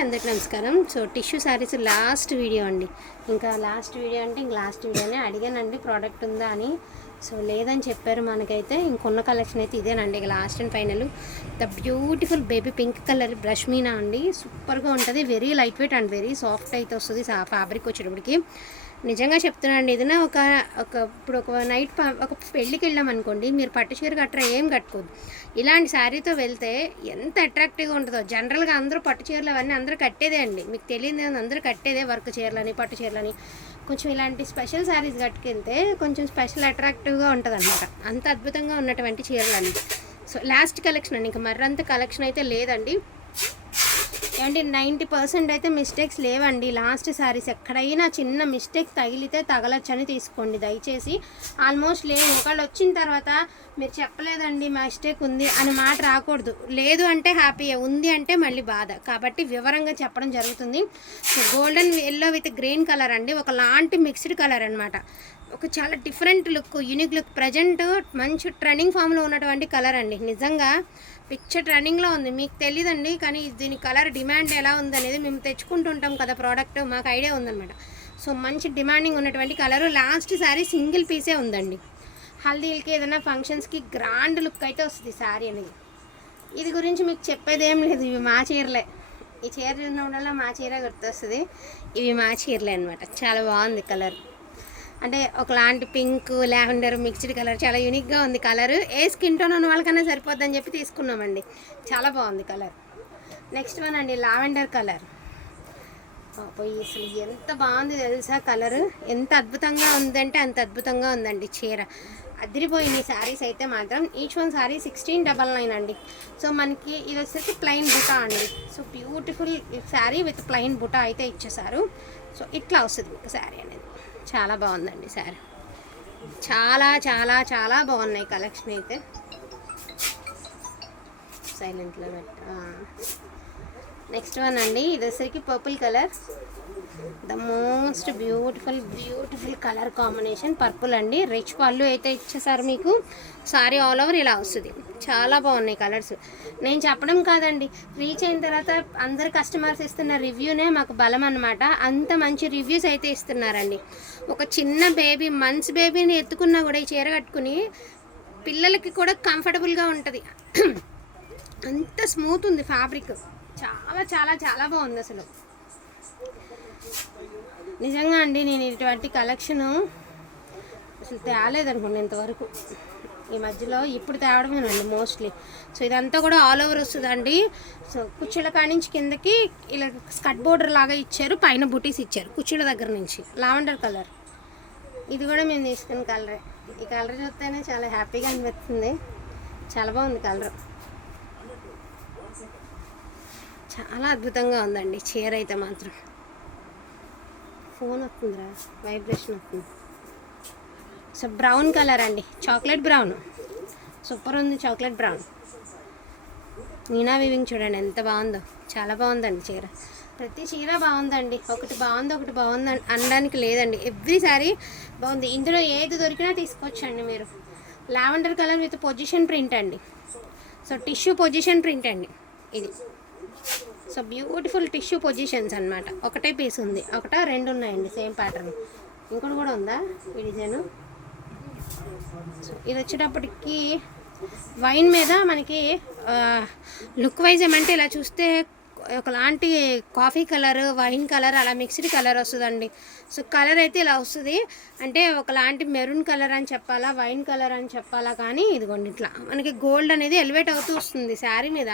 అందరికి నమస్కారం. So tissue saris last video అండి. ఇంకా లాస్ట్ వీడియో అంటే ఇంక లాస్ట్ వీడియోనే అడిగానండి ప్రోడక్ట్ ఉందా అని. సో లేదని చెప్పారు. మనకైతే ఇంకొన్న కలెక్షన్ అయితే ఇదేనండి. ఇక last and final the beautiful baby pink colour brush Meena అండి. సూపర్గా ఉంటుంది. Very light weight and very soft అయితే వస్తుంది ఫ్యాబ్రిక్ వచ్చేటప్పటికి. నిజంగా చెప్తున్నానండి. ఏదైనా ఇప్పుడు ఒక నైట్ ఒక పెళ్ళికి వెళ్ళాం అనుకోండి, మీరు పట్టు చీర కట్టరా ఏం కట్టుకోదు. ఇలాంటి శారీతో వెళ్తే ఎంత అట్రాక్టివ్గా ఉంటుందో. జనరల్గా అందరూ పట్టు చీరలు అవన్నీ అందరూ కట్టేదే అండి. మీకు తెలియదు, అందరూ కట్టేదే వర్క్ చీరలని పట్టు చీరలని. కొంచెం ఇలాంటి స్పెషల్ శారీస్ కట్టుకెళ్తే కొంచెం స్పెషల్ అట్రాక్టివ్గా ఉంటుంది అనమాట. అంత అద్భుతంగా ఉన్నటువంటి చీరలని. సో లాస్ట్ కలెక్షన్ అండి. ఇంకా మర్రంత కలెక్షన్ అయితే లేదండి. ఏమంటే 90% అయితే మిస్టేక్స్ లేవండి. లాస్ట్ శారీస్ ఎక్కడైనా చిన్న మిస్టేక్ తగిలితే తగలచ్చని తీసుకోండి దయచేసి. ఆల్మోస్ట్ లేవు. ఒకళ్ళు వచ్చిన తర్వాత మీరు చెప్పలేదండి మిస్టేక్ ఉంది అని మాట రాకూడదు. లేదు అంటే హ్యాపీయే, ఉంది అంటే మళ్ళీ బాధ. కాబట్టి వివరంగా చెప్పడం జరుగుతుంది. So golden yellow with green colour అండి. ఒకలాంటి మిక్స్డ్ కలర్ అనమాట. ఒక చాలా different look, unique look. Present మంచి ట్రెండింగ్ ఫామ్లో ఉన్నటువంటి కలర్ అండి. నిజంగా పిక్చర్ ట్రెండింగ్లో ఉంది. మీకు తెలియదండి, కానీ దీని కలర్ డిమాండ్ ఎలా ఉందనేది మేము తెచ్చుకుంటుంటాం కదా ప్రోడక్ట్, మాకు ఐడియా ఉందన్నమాట. సో మంచి డిమాండింగ్ ఉన్నటువంటి కలరు. లాస్ట్ శారీ సింగిల్ పీసే ఉందండి. హల్దీలకి ఏదైనా ఫంక్షన్స్కి గ్రాండ్ లుక్ అయితే వస్తుంది శారీ అనేది. ఇది గురించి మీకు చెప్పేది ఏం లేదు. ఇవి మా చీరలే. ఈ చీర చూడడం వల్ల మా చీర గుర్తొస్తుంది. ఇవి మా చీరలే అనమాట. చాలా బాగుంది కలర్. అంటే ఒకలాంటి పింక్ లావెండర్ మిక్స్డ్ కలర్. చాలా యూనిక్గా ఉంది కలర్. ఏ స్కిన్ టోన్ ఉన్న వాళ్ళకన్నా సరిపోద్దని చెప్పి తీసుకున్నామండి. చాలా బాగుంది కలర్. నెక్స్ట్ వన్ అండి లావెండర్ కలర్. పోయి అసలు ఎంత బాగుంది తెలుసా కలర్. ఎంత అద్భుతంగా ఉందంటే అంత అద్భుతంగా ఉందండి చీర. అదిరిపోయింది శారీస్ అయితే మాత్రం. ఈచ్ వన్ శారీ 1699 అండి. సో మనకి ఇది వచ్చేసి ప్లెయిన్ బుటా అండి. So beautiful sari with plain బుటా అయితే ఇచ్చేసారు. సో ఇట్లా వస్తుంది మీకు శారీ అనేది. చాలా బాగుందండి శారీ. చాలా చాలా చాలా బాగున్నాయి కలెక్షన్ అయితే. సైలెంట్లో పెట్టా. నెక్స్ట్ వన్ అండి. ఇది వచ్చరికి purple colour. The most beautiful colour combination purple అండి. రిచ్ పళ్ళు అయితే ఇచ్చేసారు మీకు. సారీ ఆల్ ఓవర్ ఇలా వస్తుంది. చాలా బాగున్నాయి కలర్స్. నేను చెప్పడం కాదండి, రీచ్ అయిన తర్వాత అందరు కస్టమర్స్ ఇస్తున్న రివ్యూనే మాకు బలం అన్నమాట. అంత మంచి రివ్యూస్ అయితే ఇస్తున్నారండి. ఒక చిన్న బేబీ, మంత్స్ బేబీని ఎత్తుకున్నా కూడా ఈ చీర కట్టుకుని పిల్లలకి కూడా కంఫర్టబుల్గా ఉంటుంది. అంత స్మూత్ ఉంది ఫ్యాబ్రిక్. చాలా చాలా చాలా బాగుంది అసలు. నిజంగా అండి నేను ఇటువంటి కలెక్షను అసలు తేలేదనుకోండి ఇంతవరకు. ఈ మధ్యలో ఇప్పుడు తేవడమేనండి మోస్ట్లీ. సో ఇదంతా కూడా ఆల్ ఓవర్ వస్తుందండి. సో కుచ్చుల కానించి కిందకి ఇలా స్కట్ బోర్డర్ లాగా ఇచ్చారు. పైన బుటీస్ ఇచ్చారు కుచ్చుల దగ్గర నుంచి. Lavender colour. ఇది కూడా మేము తీసుకున్న కలరే. ఈ కలర్ చూస్తేనే చాలా హ్యాపీగా అనిపిస్తుంది. చాలా బాగుంది కలర్. చాలా అద్భుతంగా ఉందండి చీర అయితే మాత్రం. ఫోన్ వస్తుందిరా, వైబ్రేషన్ వస్తుంది. సో బ్రౌన్ కలర్ అండి. Chocolate brown. సూపర్ ఉంది చాక్లెట్ బ్రౌన్. మీనా వీవింగ్ చూడండి ఎంత బాగుందో. చాలా బాగుందండి చీర. ప్రతి చీర బాగుందండి. ఒకటి బాగుంది అనడానికి లేదండి. ఎవ్రీ సారీ బాగుంది. ఇందులో ఏది దొరికినా తీసుకోవచ్చండి మీరు. Lavender colour with position print అండి. సో టిష్యూ పొజిషన్ ప్రింట్ అండి ఇది. సో బ్యూటిఫుల్ టిష్యూ పొజిషన్స్ అనమాట. ఒకటే పీస్ ఉంది. ఒకటా రెండు ఉన్నాయండి సేమ్ ప్యాటర్న్. ఇంకోటి కూడా ఉందా ఈ డిజైను. సో ఇది వచ్చేటప్పటికి వైన్ మీద మనకి లుక్ వైజ్ ఏమంటే ఇలా చూస్తే ఒకలాంటి కాఫీ కలర్, వైన్ కలర్ అలా మిక్స్డ్ కలర్ వస్తుందండి. సో కలర్ అయితే ఇలా వస్తుంది. అంటే ఒకలాంటి మెరూన్ కలర్ అని చెప్పాలా, వైన్ కలర్ అని చెప్పాలా, కానీ ఇదిగోండి ఇట్లా మనకి గోల్డ్ అనేది ఎలివేట్ అవుతూ వస్తుంది. శారీ మీద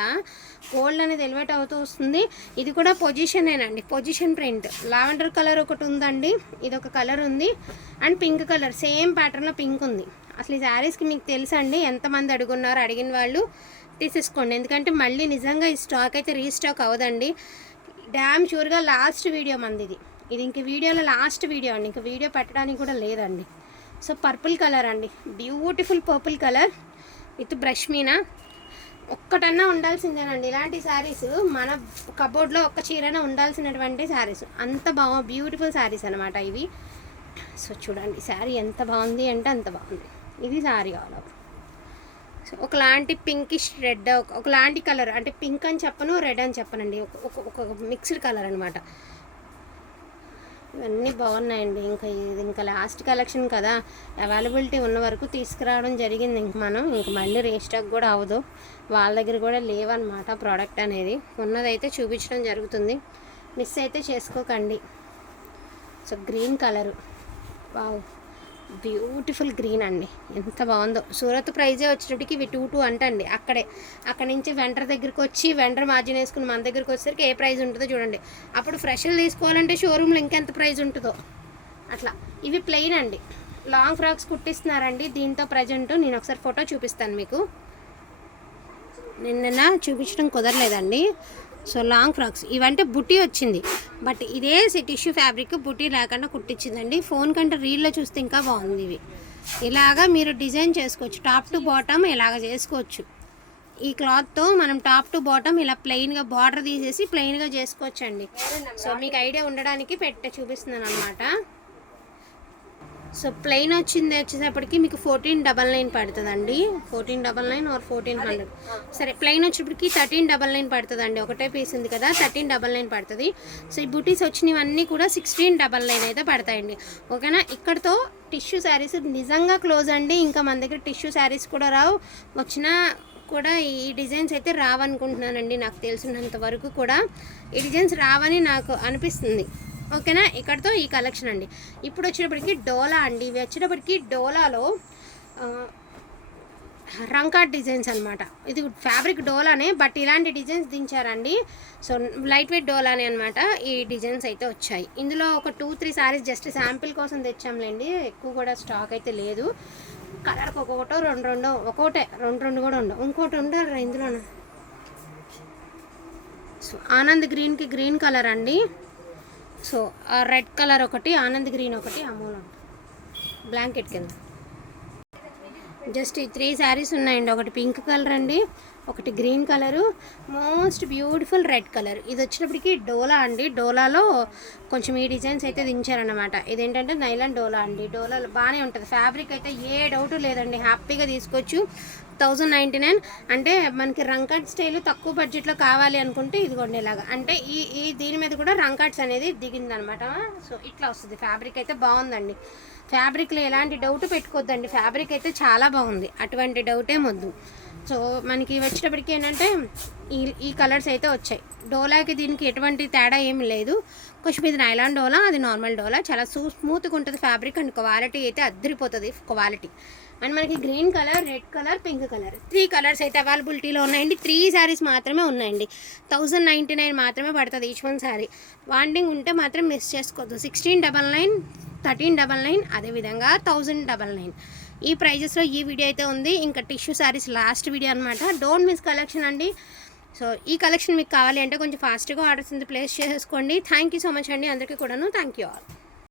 గోల్డ్ అనేది ఎలివేట్ అవుతూ వస్తుంది. ఇది కూడా పొజిషనేనండి, పొజిషన్ ప్రింట్. లావెండర్ కలర్ ఒకటి ఉందండి. ఇది ఒక కలర్ ఉంది. అండ్ పింక్ కలర్ సేమ్ ప్యాటర్న్లో పింక్ ఉంది. అసలు ఈ శారీస్కి మీకు తెలుసండి ఎంతమంది అడుగున్నారు. అడిగిన వాళ్ళు తీసేసుకోండి. ఎందుకంటే మళ్ళీ నిజంగా ఈ స్టాక్ అయితే రీస్టాక్ అవ్వదండి. డ్యామ్ షూర్గా లాస్ట్ వీడియో మంది ఇది ఇంక వీడియోలో లాస్ట్ వీడియో అండి. ఇంక వీడియో పెట్టడానికి కూడా లేదండి. సో పర్పుల్ కలర్ అండి. Beautiful purple colour with brush మీనా. ఒక్కటన్నా ఉండాల్సిందేనండి ఇలాంటి శారీస్. మన కబోర్డ్లో ఒక్క చీరైనా ఉండాల్సినటువంటి శారీస్. అంత బ్యూటిఫుల్ శారీస్ అనమాట ఇవి. సో చూడండి శారీ ఎంత బాగుంది అంటే అంత బాగుంది. ఇది శారీ ఆల్ ఓవర్. సో ఒకలాంటి పింకిష్ రెడ్, ఒకలాంటి కలర్, అంటే పింక్ అని చెప్పను, రెడ్ అని చెప్పనండి, ఒక మిక్స్డ్ కలర్ అనమాట. ఇవన్నీ బాగున్నాయండి. ఇంకా లాస్ట్ కలెక్షన్ కదా, అవైలబిలిటీ ఉన్న వరకు తీసుకురావడం జరిగింది. ఇంక మళ్ళీ రీస్టాక్ కూడా అవ్వదు, వాళ్ళ దగ్గర కూడా లేవన్నమాట ప్రోడక్ట్ అనేది. ఉన్నదైతే చూపించడం జరుగుతుంది, మిస్ అయితే చేసుకోకండి. So green colour, wow, beautiful green అండి, ఎంత బాగుందో. సూరత్ ప్రైజే వచ్చేటప్పటికి ఇవి 2 అంటండి. అక్కడి నుంచి వెండర్ దగ్గరికి వచ్చి వెండర్ మార్జిన్ వేసుకుని మన దగ్గరికి వచ్చేసరికి ఏ ప్రైస్ ఉంటుందో చూడండి. అప్పుడు ఫ్రెష్లు తీసుకోవాలంటే షోరూమ్లో ఇంకెంత ప్రైస్ ఉంటుందో అట్లా. ఇవి ప్లెయిన్ అండి, లాంగ్ ఫ్రాక్స్ కుట్టిస్తున్నారండి దీంతో ప్రజెంట్. నేను ఒకసారి ఫోటో చూపిస్తాను మీకు, నిన్న చూపించడం కుదరలేదండి. సో లాంగ్ ఫ్రాక్స్ ఇవంటే బుటీ వచ్చింది, బట్ ఇదే టిష్యూ ఫ్యాబ్రిక్ బుటీ లేకుండా కుట్టించిందండి. ఫోన్ కంటే రీల్లో చూస్తే ఇంకా బాగుంది. ఇవి ఇలాగా మీరు డిజైన్ చేసుకోవచ్చు, టాప్ టు బాటమ్ ఇలాగ చేసుకోవచ్చు. ఈ క్లాత్తో మనం టాప్ టు బాటమ్ ఇలా ప్లెయిన్గా బార్డర్ తీసేసి ప్లెయిన్గా చేసుకోవచ్చు అండి. సో మీకు ఐడియా ఉండడానికి చూపిస్తున్నాను అనమాట. సో ప్లెయిన్ వచ్చేటప్పటికి మీకు 1499 పడుతుందండి, 1499 ఆర్ 1400. సరే ప్లెయిన్ వచ్చేటప్పటికి 1399 పడుతుందండి. ఒకటే పీస్ ఉంది కదా, 1399 పడుతుంది. సో ఈ బుటీస్ వచ్చినవన్నీ కూడా 1699 అయితే పడతాయండి. ఓకేనా. ఇక్కడతో టిష్యూ శారీస్ నిజంగా క్లోజ్ అండి. ఇంకా మన దగ్గర టిష్యూ శారీస్ కూడా రావు, వచ్చినా కూడా ఈ డిజైన్స్ అయితే రావనుకుంటున్నానండి. నాకు తెలిసినంత వరకు కూడా ఈ డిజైన్స్ రావని నాకు అనిపిస్తుంది. ఓకేనా. ఇక్కడతో ఈ కలెక్షన్ అండి. ఇప్పుడు వచ్చేటప్పటికి డోలా అండి. ఇవి వచ్చేటప్పటికి డోలాలో రంకాట్ డిజైన్స్ అనమాట. ఇది ఫ్యాబ్రిక్ డోలానే, బట్ ఇలాంటి డిజైన్స్ దించారండి. సో లైట్ వెయిట్ డోలానే అనమాట. ఈ డిజైన్స్ అయితే వచ్చాయి. ఇందులో ఒక 2-3 సారీస్ జస్ట్ శాంపిల్ కోసం తెచ్చాంలేండి, ఎక్కువ కూడా స్టాక్ అయితే లేదు. కలర్కి ఒక్కొక్కటో రెండు ఒకటే రెండు కూడా ఉండవు, ఇంకోటి ఉండాలి ఇందులోనే. సో ఆనంద్ గ్రీన్కి గ్రీన్ కలర్ అండి. సో రెడ్ కలర్ ఒకటి, ఆనంద్ గ్రీన్ ఒకటి, అమూలం బ్లాంకెట్ కింద. జస్ట్ ఈ 3 శారీస్ ఉన్నాయండి. ఒకటి పింక్ కలర్ అండి, ఒకటి green colour, most beautiful red colour. ఇది వచ్చినప్పటికి డోలా అండి. డోలాలో కొంచెం ఈ డిజైన్స్ అయితే దించారనమాట. ఇదేంటంటే నైలాన్ డోలా అండి. డోలాలో బాగానే ఉంటుంది, ఫ్యాబ్రిక్ అయితే ఏ డౌట్ లేదండి, హ్యాపీగా తీసుకోవచ్చు. 1099 అంటే మనకి రంకాట్ స్టైల్ తక్కువ బడ్జెట్లో కావాలి అనుకుంటే ఇదిగోండి ఇలాగా. అంటే ఈ దీని మీద కూడా రంకాట్స్ అనేది దిగిందనమాట. సో ఇట్లా వస్తుంది. ఫ్యాబ్రిక్ అయితే బాగుందండి, ఫ్యాబ్రిక్లో ఎలాంటి డౌట్ పెట్టుకోవద్దండి, ఫ్యాబ్రిక్ అయితే చాలా బాగుంది, అటువంటి డౌటే వద్దు. సో మనకి వచ్చేటప్పటికి ఏంటంటే ఈ కలర్స్ అయితే వచ్చాయి. డోలాకి దీనికి ఎటువంటి తేడా ఏమి లేదు. కొంచెం ఇది నైలాన్ డోలా, అది నార్మల్ డోలా. చాలా స్మూత్గా ఉంటుంది ఫ్యాబ్రిక్, అండ్ క్వాలిటీ అయితే అద్దరిపోతుంది క్వాలిటీ. అండ్ మనకి green colour, red colour, pink colour, 3 colours అయితే అవైలబిలిటీలో ఉన్నాయండి. 3 శారీస్ మాత్రమే ఉన్నాయండి. 1099 మాత్రమే పడుతుంది ఈచ్ వన్ శారీ. వాంటింగ్ ఉంటే మాత్రం మిస్ చేసుకోవద్దు. 1699, 1399, అదేవిధంగా 1099 ఈ ప్రైజెస్లో ఈ వీడియో అయితే ఉంది. ఇంకా టిష్యూ శారీస్ లాస్ట్ వీడియో అనమాట. డోంట్ మిస్ కలెక్షన్ అండి. సో ఈ కలెక్షన్ మీకు కావాలి అంటే కొంచెం ఫాస్ట్గా ఆర్డర్స్ ప్లేస్ చేసేసుకోండి. థ్యాంక్ యూ సో మచ్ అండి అందరికీ కూడాను. Thank you all.